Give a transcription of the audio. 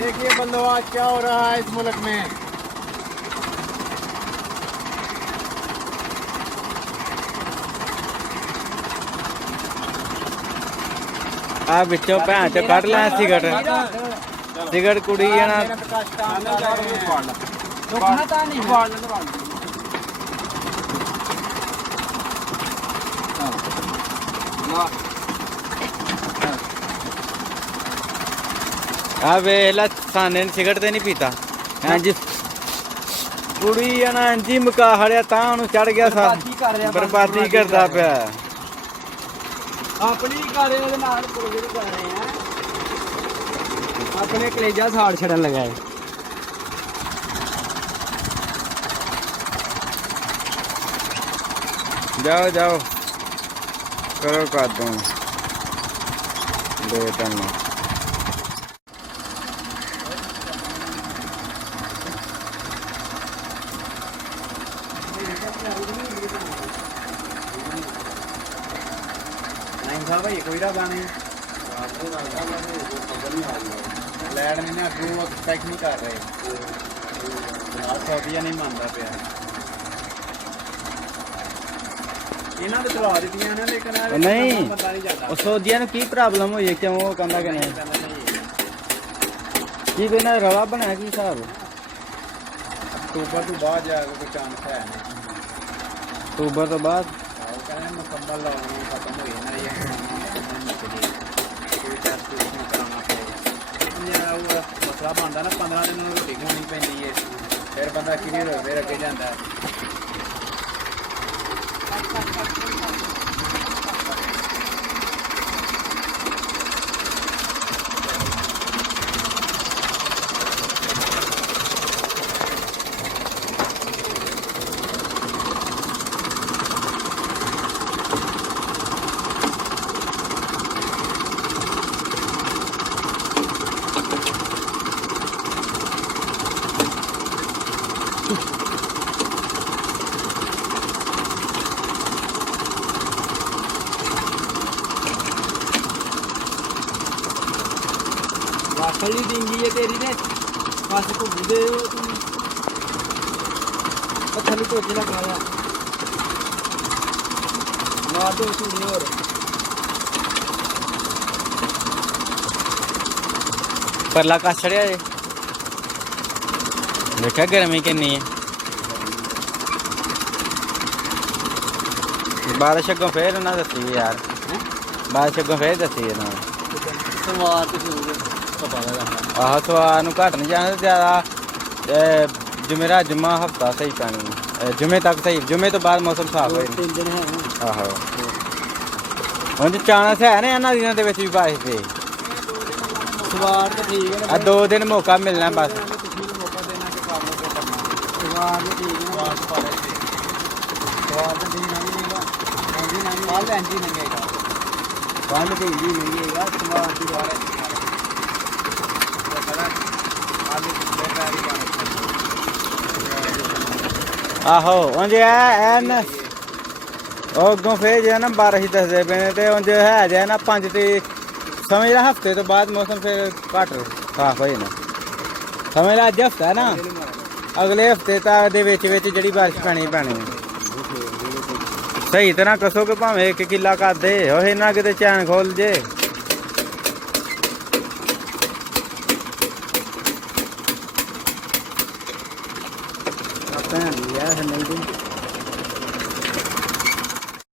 देखिए बंदोबस्त क्या हो रहा है इस मुल्क में। आ बिचों भैन चो कट लै सिगट सिगट कुड़ी ना आ वेला साने ने सिगट ते नहीं पीता इंज कुड़ी है ना इंज ही मुका खड़िया तां ओनू चढ़ गया सा बर्बादी करदा पिया अपनी कर रहे हैं नाल पुलगे कर रहे हैं अपने कलेजा साड़ छड़न लगा है। जाओ जाओ करो कर दूँ दो टन भाई कोई रहा नहीं लैड नहीं ना अगू चेक नहीं कर रहे सौदिया नहीं मानता पाया इन्होंने चला दी ने लेकिन नहीं सौदिया की प्रॉब्लम हुई है क्यों वो कहता कि नहीं की बिना रवा बनाया की हिसाब अक्टूबर तो बाद जाएगा कोई चांस है नहीं अक्टूबर तो बाद मुकम्मल लॉकडाउन खत्म हो जाना ये मसला बनता ना 15 दिन रोटी खानी पैंती है फिर बंदा किन्नी रोए फिर अगे जाता है। वाखली डिंगी है तेरी ने बस घूम दे थली धोती लगाया मार दो चूड़ी और परला कस चढ़िया जे देखा गर्मी किन्नी है बारिश अगों फिर ना दसी यार बारिश अगों फिर दसी है ना सवार आहो सवार नूं घट नहीं जाना ज्यादा जुमेरा जुम्मा हफ्ता सही पैनी जुमे तक सही जुमे तो बाद मौसम साफ हो आहो उंज चांस है ना इन्हां दिनां दे विच भी बारिश दे सवार तो ठीक है 2 दिन मौका मिलना बस मौका देना के काम सवार तो ठीक है सवार तो ठीक नहीं माल एंजी नहीं बंद तो इंजी नहीं है सवार की बात आहो उंज एन अगों फिर जो है ना बारिश दसदे पे ने ते उंज है जो ना 5 तरीक समझ ला हफ्ते तो बाद मौसम फिर घट साफ हो जाना समझ ला अज हफ्ता है ना अगले हफ्ते तक दे विच जिहड़ी बारिश पैनी पैनी सही तरह कसो कि भावें 1 किला कर दे ओहे ना किते चैन खोल जे भैन नहीं